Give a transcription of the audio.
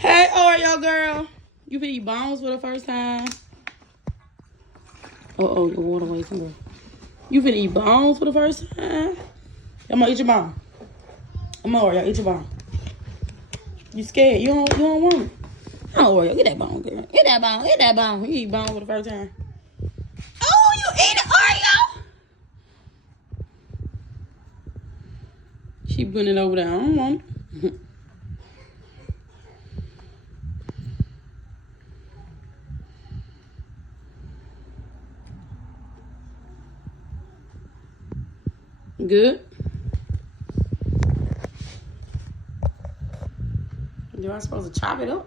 Hey, Oreo girl. You finna eat bones for the first time? Uh-oh, your water wasting, girl. You finna eat bones for the first time? Come on, eat your bone. Come on, Oreo, eat your bone. You scared? You don't want it. Oh, Oreo, get that bone, girl. Get that bone. Get that bone. You eat bone for the first time. Oh, you eat it, Oreo. She putting it over there. I don't want it. Good. Do I supposed to chop it up?